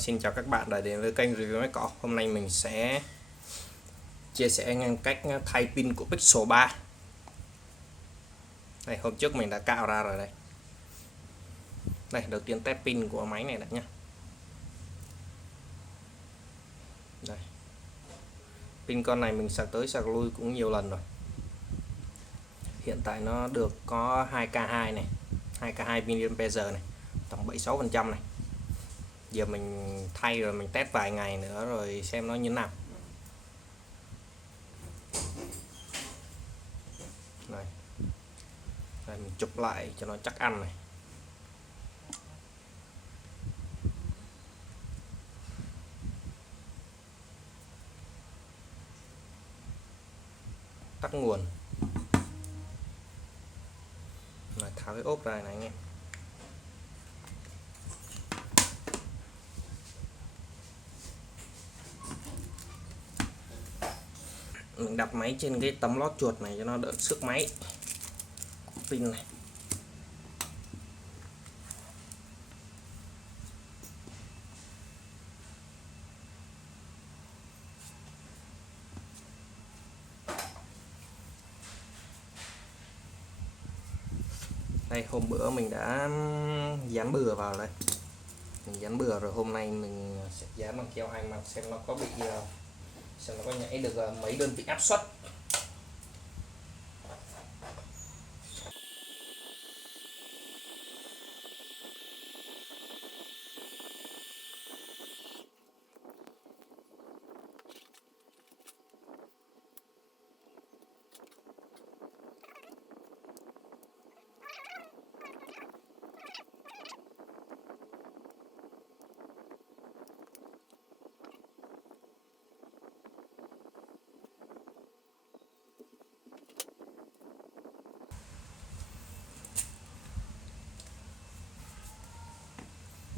Xin chào các bạn đã đến với kênh review máy cỏ. Hôm nay mình sẽ chia sẻ ngang cách thay pin của Pixel 3. Đây, hôm trước mình đã cạo ra rồi đây. Đây, đầu tiên test pin của máy này đã nhé. Đây. Pin con này mình sạc tới sạc lui cũng nhiều lần rồi. Hiện tại nó được có 2K2 này, 2K2 mAh này, tổng 76% này. Giờ mình thay rồi mình test vài ngày nữa rồi xem nó như thế nào. Này. Đây, mình chụp lại cho nó chắc ăn này. Tắt nguồn. Rồi, tháo cái ốp ra này anh em. Mình đặt máy trên cái tấm lót chuột này cho nó đỡ xước máy. Pin này. Đây, hôm bữa mình đã dán bừa vào đây. Mình dán bừa rồi, hôm nay mình sẽ dán bằng keo hành mặt xem nó có bị xem nó có nhảy được mấy đơn vị áp suất.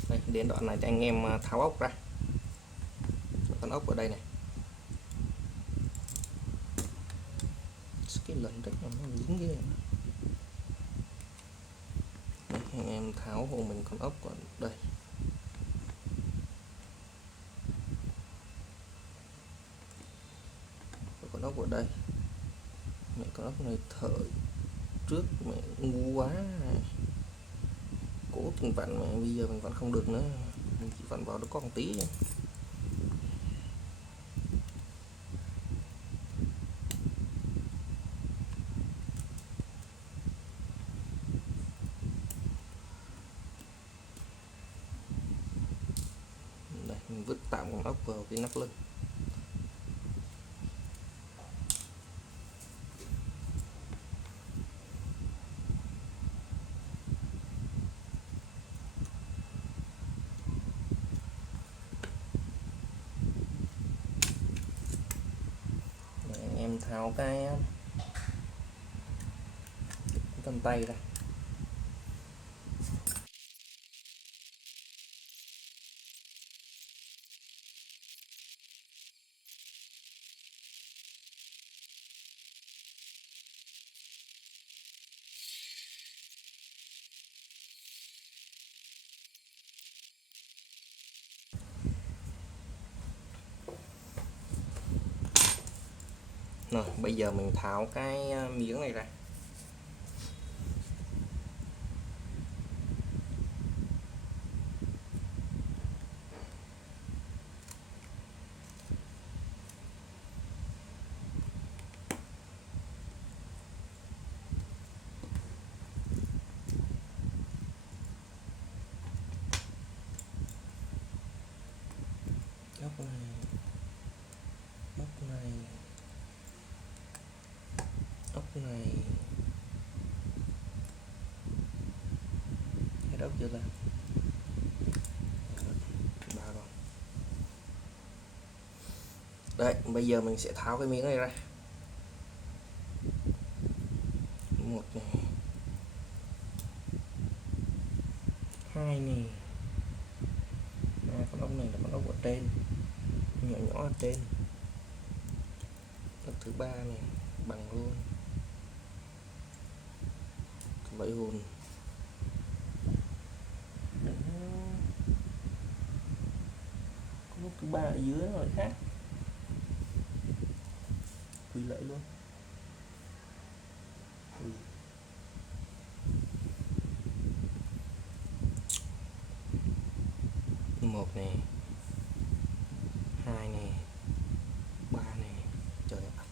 Đây, đến đoạn này thì anh em tháo ốc ra. Con ốc ở đây này. Cái lần đấy nó dính ghê. Đây, anh em tháo hộ mình con ốc ở đây. Con ốc ở đây. Mẹ, con ốc này thở trước mẹ ngu quá. Cố tình vặn mà bây giờ mình vẫn không được nữa, mình chỉ vặn vào được có một tí thôi. Đây, mình vứt tạm con ốc vào cái nắp lưng. Em tháo cái cầm tay ra. Rồi, bây giờ mình tháo cái miếng này ra. Ốc này, ốc này, ốc này. Hết ốc chưa ta? Ba rồi. Đấy, bây giờ mình sẽ tháo cái miếng này ra. Một này, hai này. Con ốc này là con ốc ở trên, nhỏ nhỏ ở trên. Ốc thứ ba này bằng luôn. Vẫy hồn. ba ở dưới nó lại khác, quỳ lại luôn. Một này, hai này, ba này, trời ạ.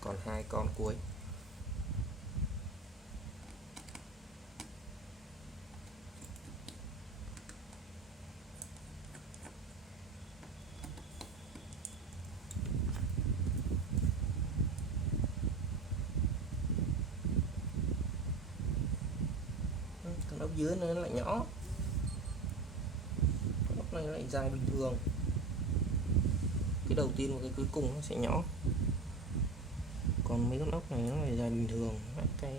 Còn hai con cuối. Con ốc dưới nó lại nhỏ, con ốc này lại dài bình thường. Cái đầu tiên và cái cuối cùng nó sẽ nhỏ, còn mấy con ốc này nó lại dài bình thường. Cái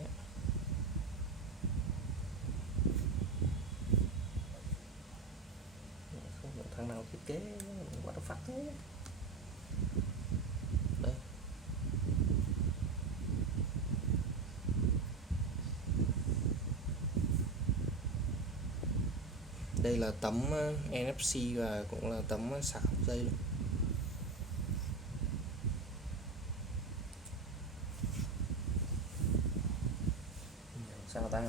không hiểu thằng nào thiết kế what the fuck thế. Đây, đây là tấm NFC và cũng là tấm sạc học dây luôn. Sao ta?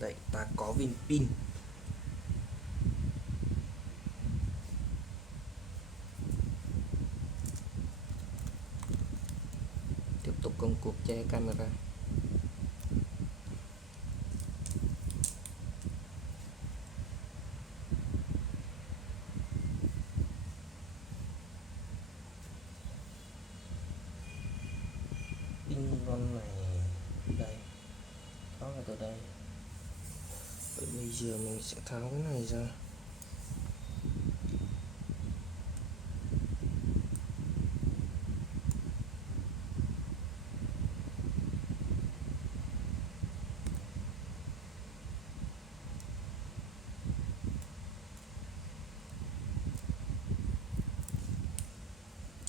Đây, ta có viên pin. Tiếp tục công cuộc che camera. Pin con này đây, tháo ra từ đây. Vậy bây giờ mình sẽ tháo cái này ra.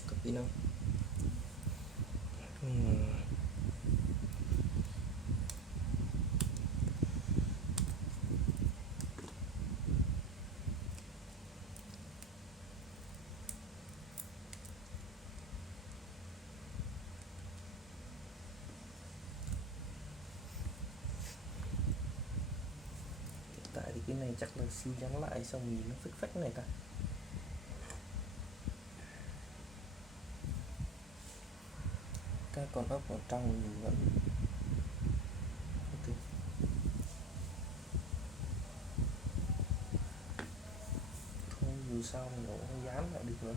Có pin không? Tại thì cái này chắc là siêu dán lại xong nhìn nó phích phách này ta. Cái con ốc ở trong mình vẫn ok. Thôi dù sao mình cũng không dán lại được nữa.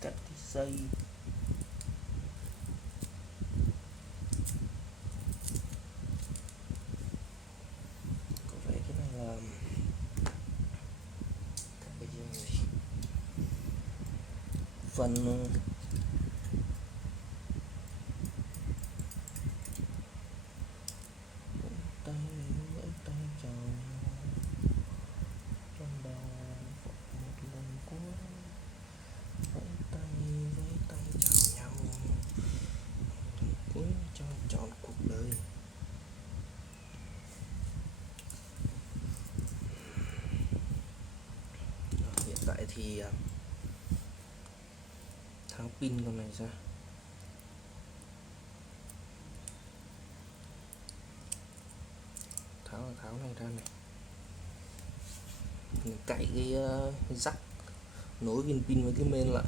Cắt cái dây. Có vẻ cái này là cái gì? Phần tay với tay chào trong đầu một lần cuối, với tay chào nhau cuối cho trọn cuộc đời. Hiện tại thì tháo pin con này ra. Tháo này ra này. Mình cạy cái jack nối viên pin với cái main lại.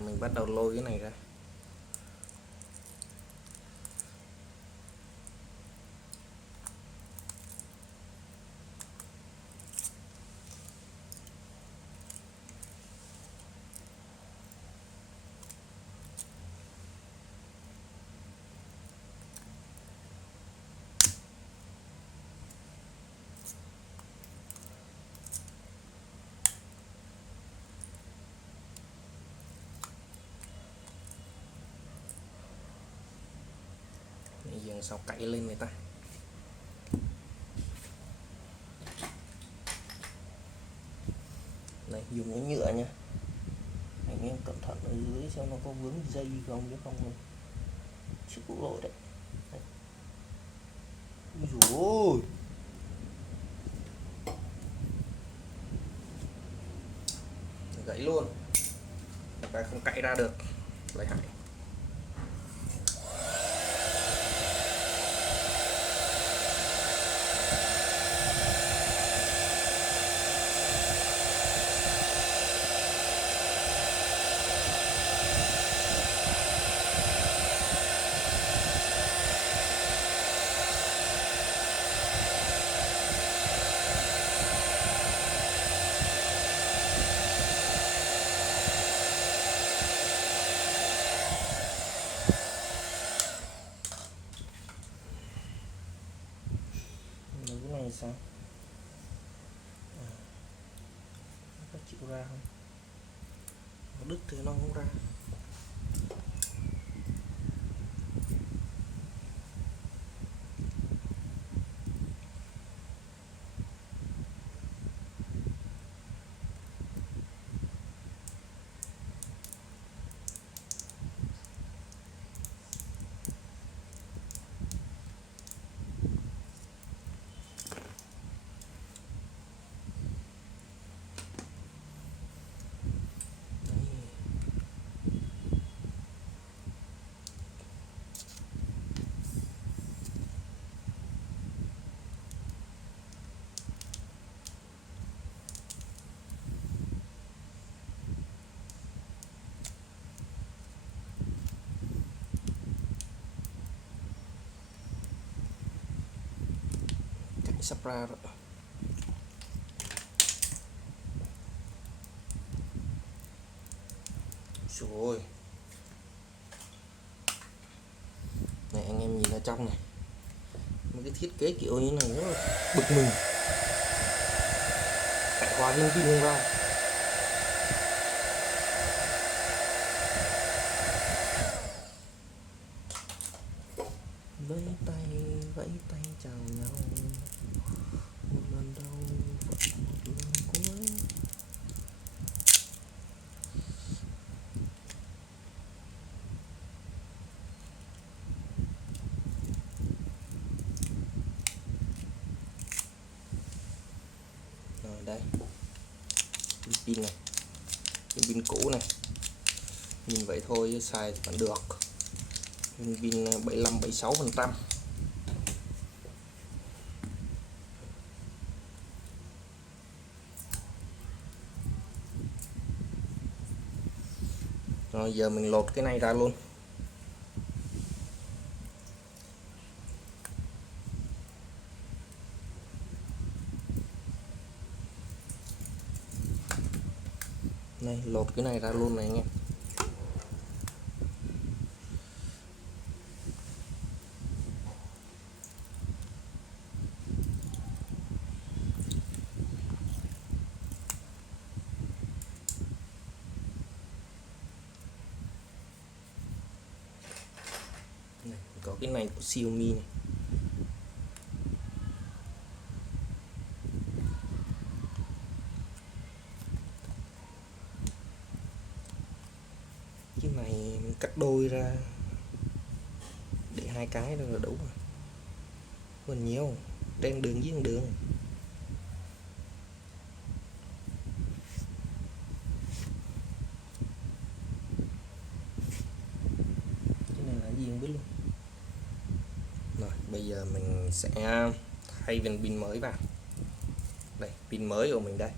Mình bắt đầu lôi cái này ra. sao cạy lên người ta. Đây, dùng cái nhựa nha, anh em cẩn thận ở dưới xem nó có vướng dây không, chứ không chịu lỗi đấy. Ui gãy luôn, cái không cạy ra được, lại hại. Cái này sao có chịu ra không, đứt thì nó không ra. Sắp ra rồi. Rồi này anh em nhìn ở trong này, mấy cái thiết kế kiểu như này rất là bực mình, cạy khóa viên pin không ra. Vẫy tay chào nhau, một lần đầu một lần cuối. Rồi đây, pin này, pin cũ này, nhìn vậy thôi xài vẫn được, pin 75-76%. Rồi giờ mình lột cái này ra luôn. Này lột cái này ra luôn này anh em. Này, có cái này của Xiaomi này. Cái này mình cắt đôi ra để hai cái đó là đủ rồi, còn nhiều đen đường với đường. Cái này là gì không biết luôn. Rồi bây giờ mình sẽ thay viên pin mới vào. Đây pin mới của mình đây.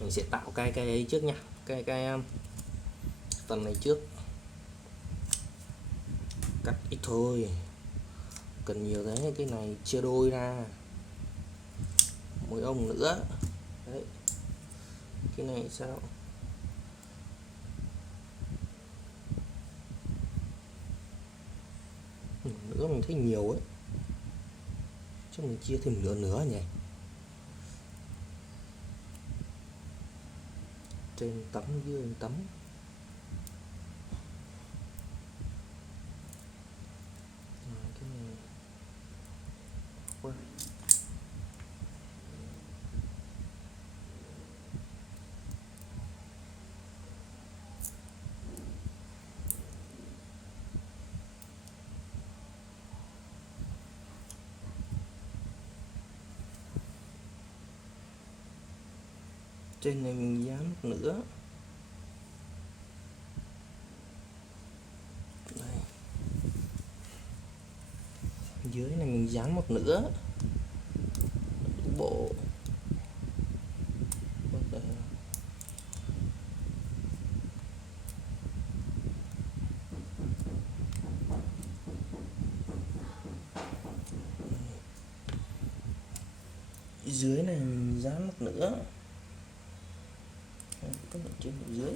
Mình sẽ tạo cái ấy trước nha, cái phần này trước, cắt ít thôi, cần nhiều thế. Cái này chia đôi ra mỗi ông nữa đấy. Cái này sao Nữa mình thấy nhiều ấy, chắc mình chia thêm nửa nửa nhỉ. Trên tấm dưới tấm. Cái này quá. Trên này mình dán một nửa. Đây. Dưới này mình dán một nửa bộ. Dưới này mình dán một nửa. Có một trên một dưới.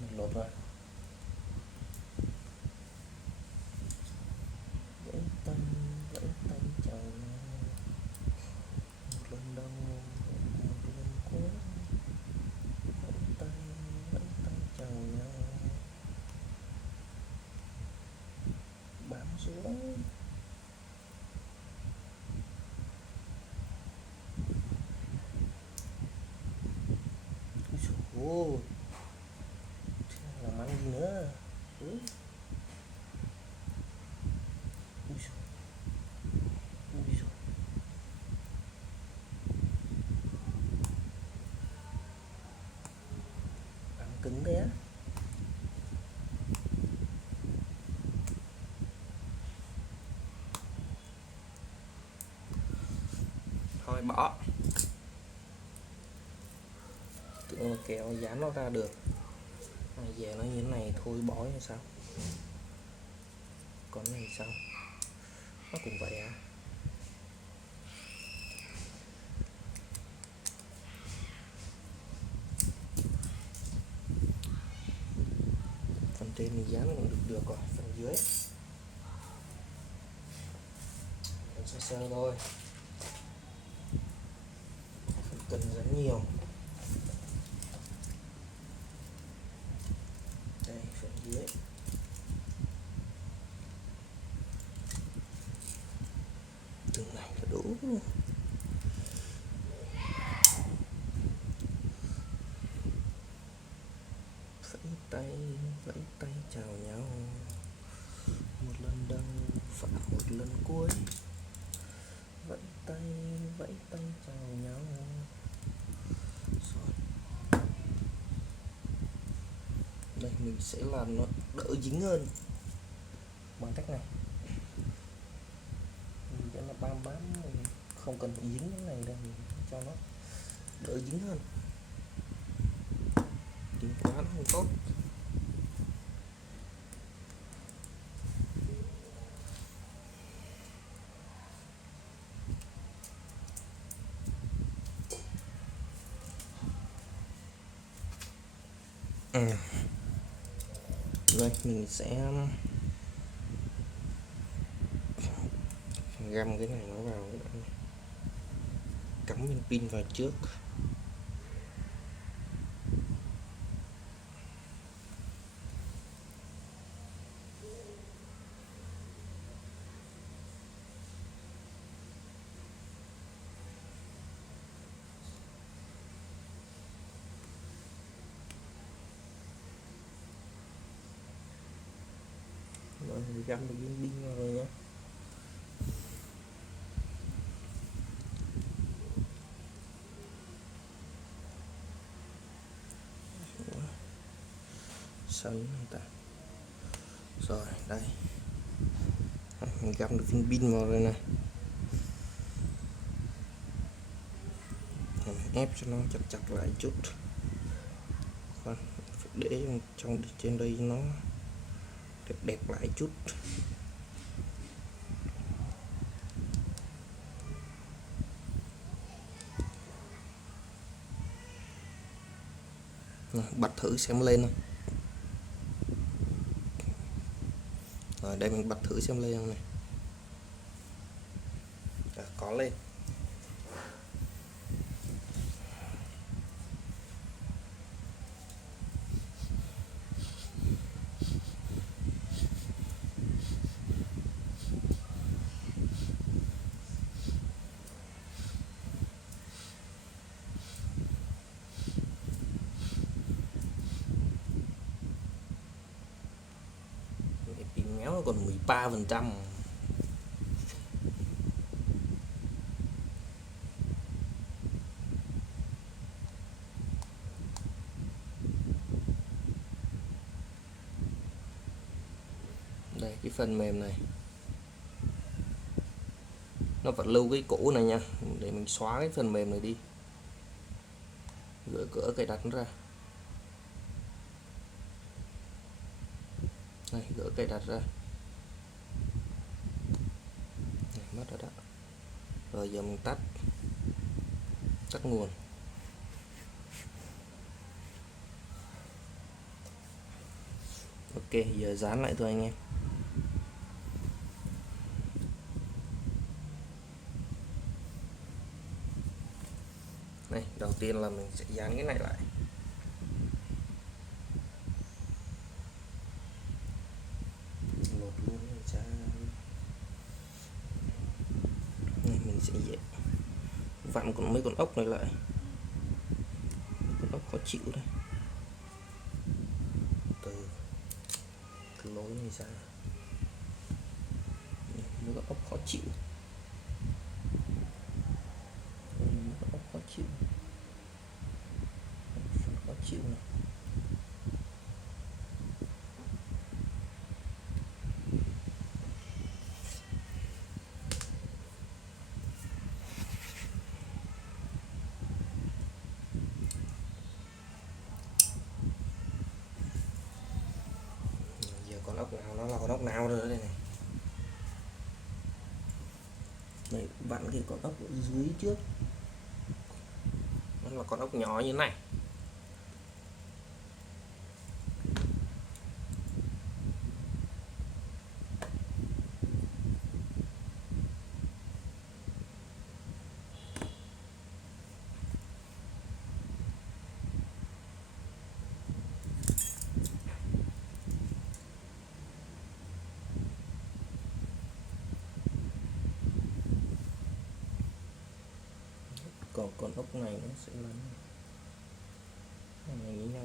Mình lột ra. Vẫy tay chào nhau. Một lần đầu, một lần cuối. Vẫy tay chào nhau. Bám xuống. Ôi, làm ăn gì nữa. Ui dồi. Ăn cứng thế á. Thôi bỏ. Tưởng là kéo dán nó ra được. Về nó như thế này thôi bỏ hay sao? Còn này sao? Nó cũng vậy à? Phần trên mình dán cũng được rồi, phần dưới mình sơ sơ thôi, không cần dán nhiều. Đây phần dưới. Từng này là đủ. Vẫy tay chào nhau. Một lần đầu và một lần cuối. Vẫy tay chào nhau. Rồi. Đây mình sẽ làm nó đỡ dính hơn bằng cách này. Mình cho nó bám, mình không cần phải dính cái này đâu, mình cho nó đỡ dính hơn. Dính quá nó không tốt. Đây mình sẽ găm cái này nó vào, cắm viên pin vào trước. Rồi găm được viên pin vào rồi nhé. Sân này ta. Rồi đây, mình găm được viên pin vào rồi nè. Mình ép cho nó chặt chặt lại chút. Khoan, phải để trong trên đây nó đẹp đẹp lại chút. Rồi, bật thử xem lên không. Rồi đây mình bật thử xem lên không này. Có lên. Pin méo nó còn 13%. Đây cái phần mềm này nó vẫn lưu cái cũ này nha, để mình xóa cái phần mềm này đi, gỡ cửa cài đặt nó ra. Đây, gỡ cài đặt ra. Đây, mất rồi đó. Rồi giờ mình tắt nguồn. Ok, giờ dán lại thôi anh em. Đây, đầu tiên là mình sẽ dán cái này lại. Lột luôn ra. Này mình sẽ vặn mấy con ốc này lại. Con ốc khó chịu đây. Từ lối này ra. Mấy con ốc khó chịu. Khó chịu này. Giờ con ốc nào nó là con ốc nào rồi đây này. Đây, vặn cái con ốc ở dưới trước, nó là con ốc nhỏ như thế này. Còn con ốc này nó sẽ là này với nhau.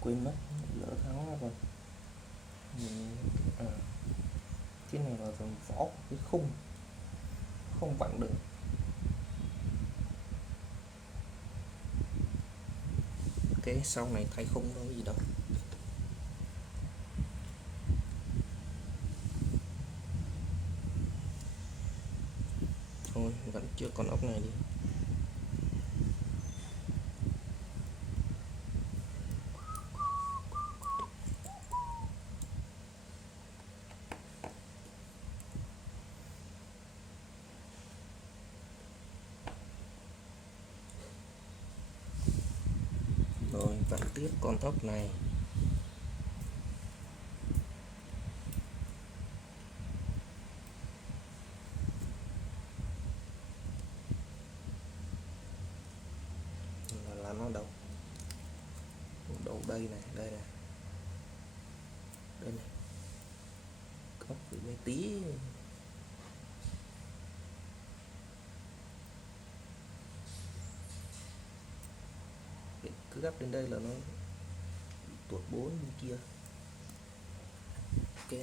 Quên mất, lỡ tháo ra rồi. Cái này là phần vỏ cái khung, không vặn được. Ok, sau này thay khung đâu gì đâu. Thôi vẫn chưa con ốc này đi. Rồi vặn tiếp con ốc này. Là nó đâu đây này, đây này, đây này, ốc bị bé tí. Cứ gấp đến đây là nó tuột 4 bên kia. Ok,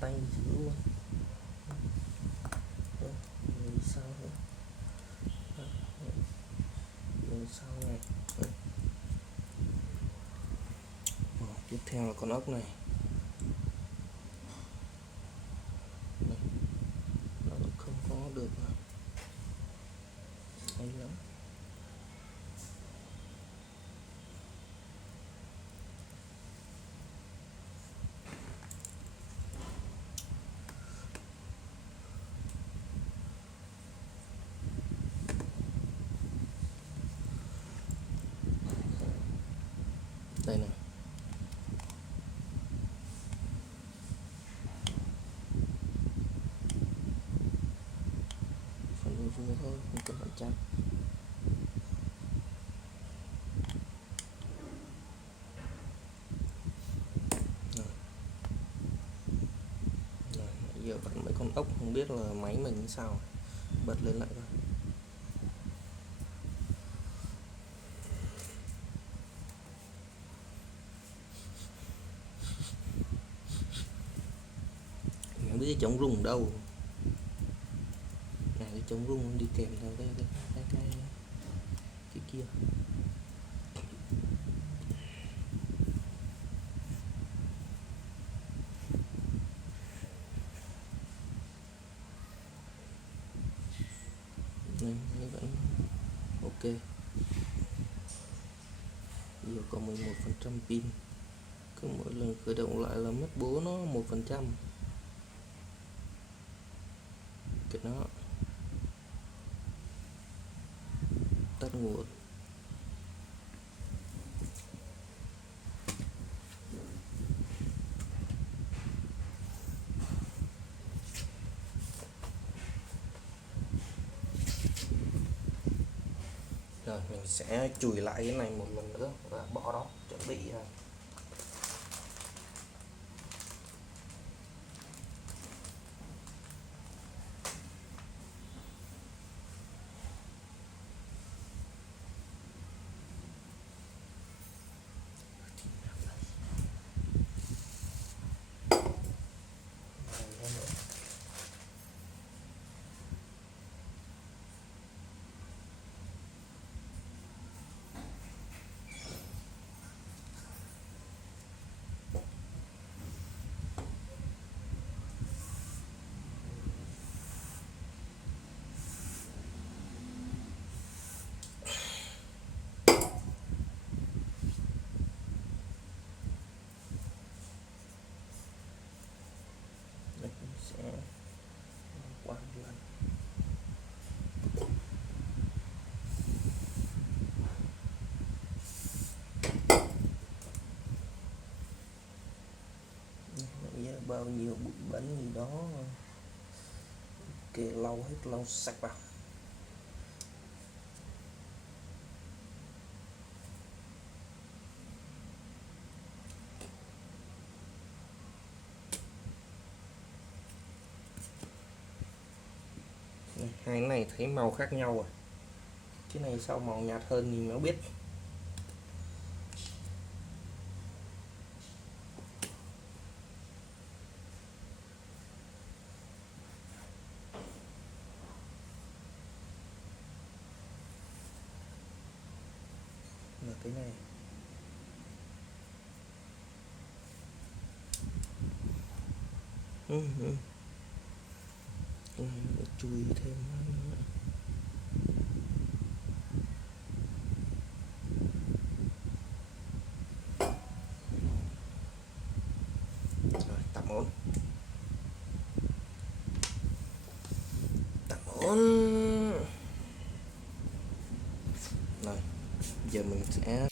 tay giữ luôn. Rồi sao nữa, rồi sau này. Tiếp theo là con ốc này. Nó vẫn không có được hay lắm. Đây nè. Phần vừa thôi, không cần phần trăm. Giờ bật mấy con ốc, không biết là máy mình sao. Bật lên lại rồi. Không biết cái chống rung đâu. Cái chống rung đi kèm theo cái kia. Này vẫn ok. Giờ còn 11% pin. Cứ mỗi lần khởi động lại là mất bố nó 1%. Cái nó tắt nguồn. Rồi mình sẽ chùi lại cái này một lần nữa và bỏ đó, chuẩn bị sẽ qua một lần. Nãy bao nhiêu bụi bẩn gì đó kệ, lau hết, lau sạch vào. Hai cái này thấy màu khác nhau rồi, cái này sao màu nhạt hơn thì nó biết. Là cái này chui thêm rồi, tạm ổn. Rồi giờ mình sẽ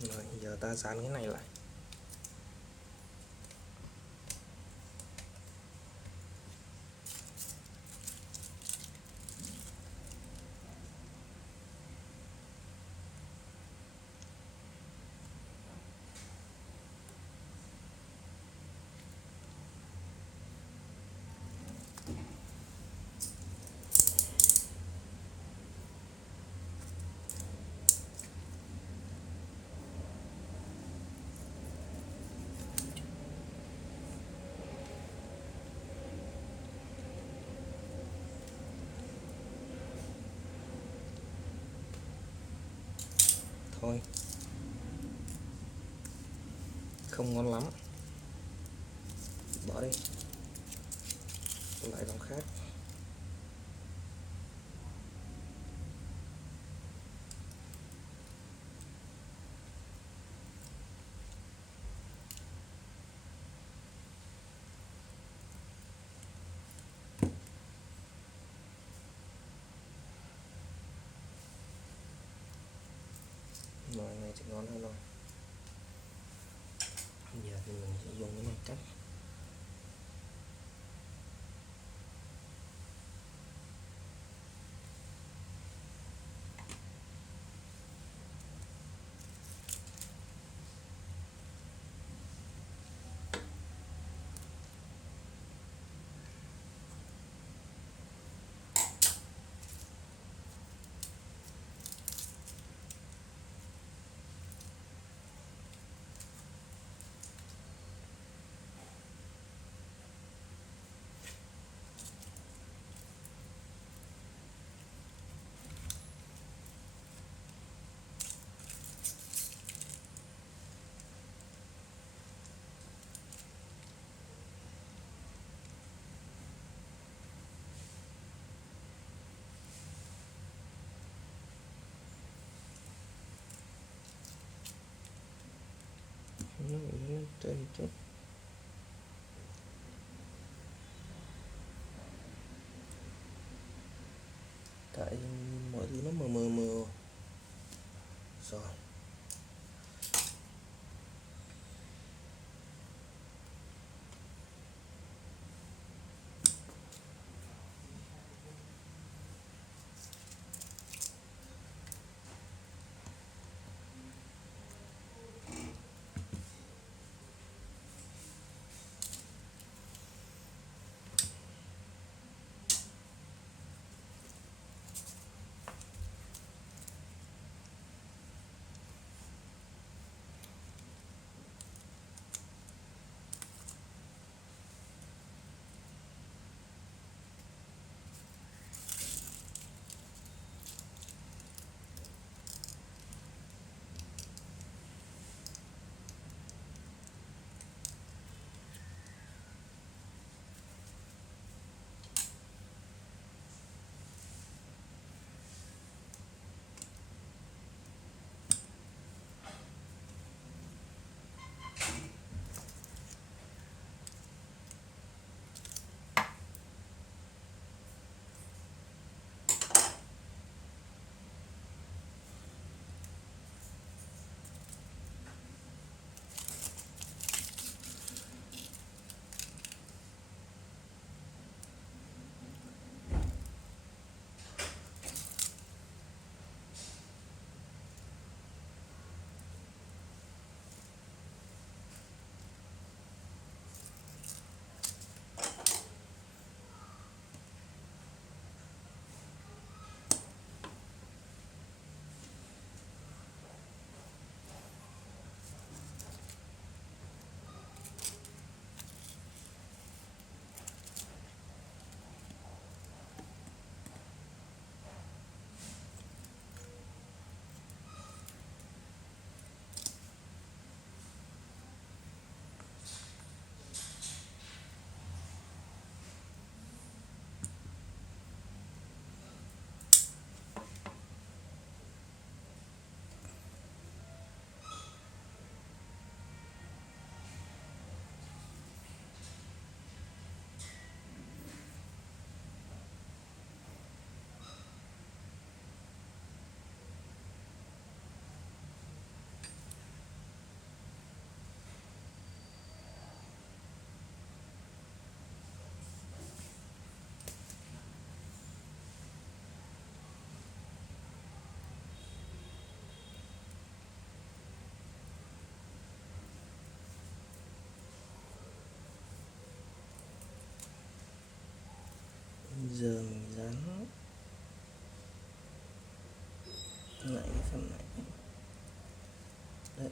rồi, giờ ta dán cái này lại. thôi, không ngon lắm, bỏ đi, lại dòng khác. Loại này sẽ ngon hơn rồi. Giờ thì mình sẽ dùng cái này cắt. Trên chút. Tại mọi thứ nó mờ mờ rồi. Giờ mình dán lại cái phần này. Đấy.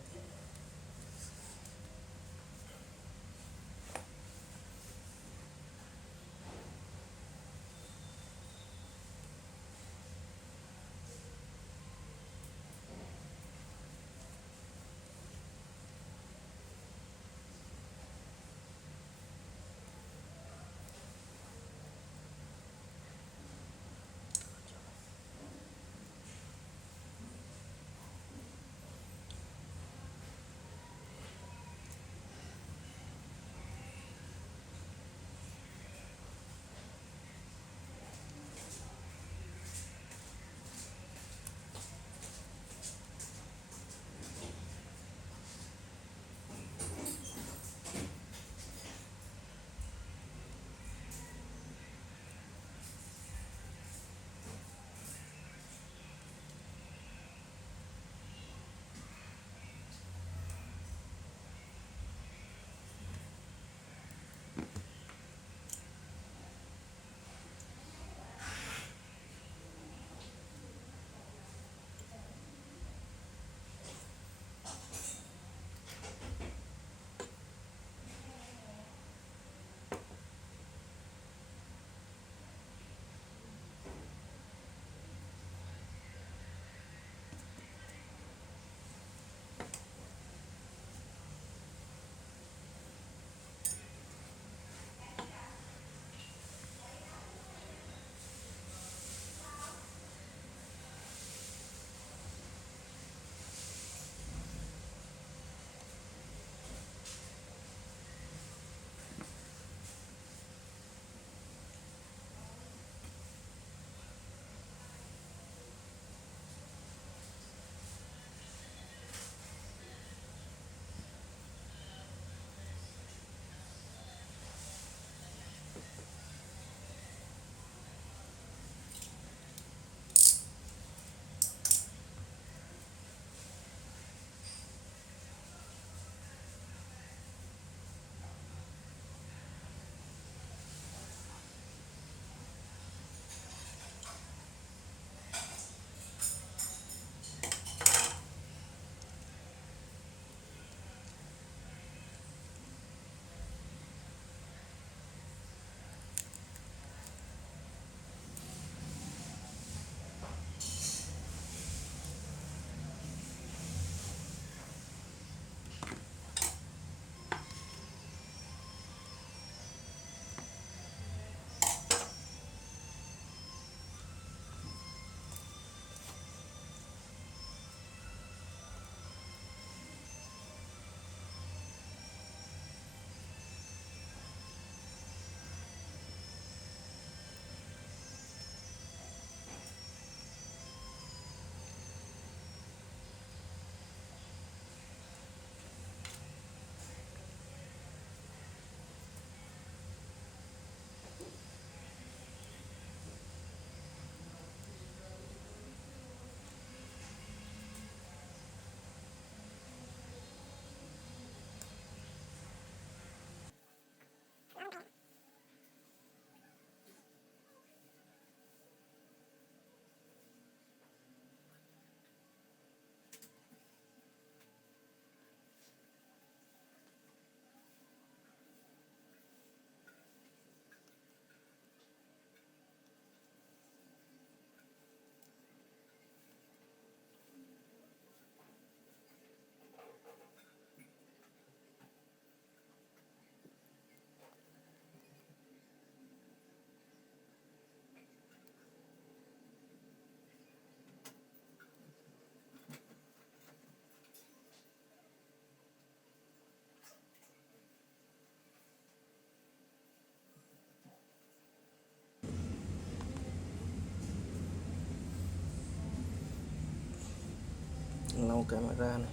lau camera này.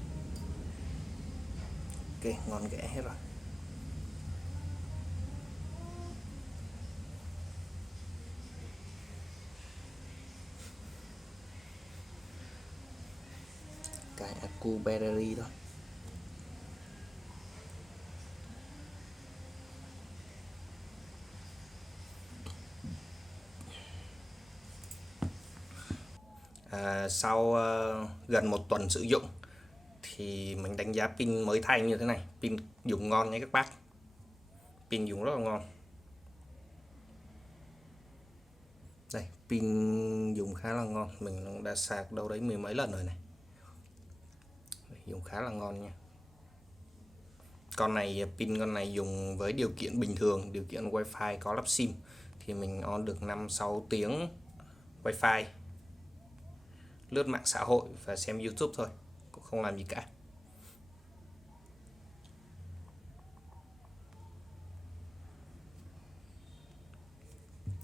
Ok, ngon ghẻ hết rồi. Cái Aku battery thôi. Sau gần 1 tuần sử dụng thì mình đánh giá pin mới thay như thế này. Pin dùng ngon nha các bác, pin dùng rất là ngon. Đây, pin dùng khá là ngon, mình đã sạc đâu đấy 10 mấy lần rồi này. Dùng khá là ngon nha. Pin con này dùng với điều kiện bình thường, điều kiện wifi có lắp sim thì mình on được 5-6 tiếng wifi, lướt mạng xã hội và xem YouTube thôi, cũng không làm gì cả.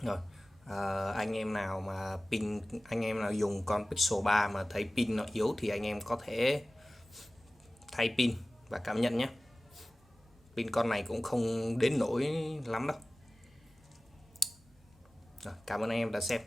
Rồi, anh em nào dùng con Pixel 3 mà thấy pin nó yếu thì anh em có thể thay pin và cảm nhận nhé. Pin con này cũng không đến nỗi lắm đâu. Rồi, cảm ơn anh em đã xem.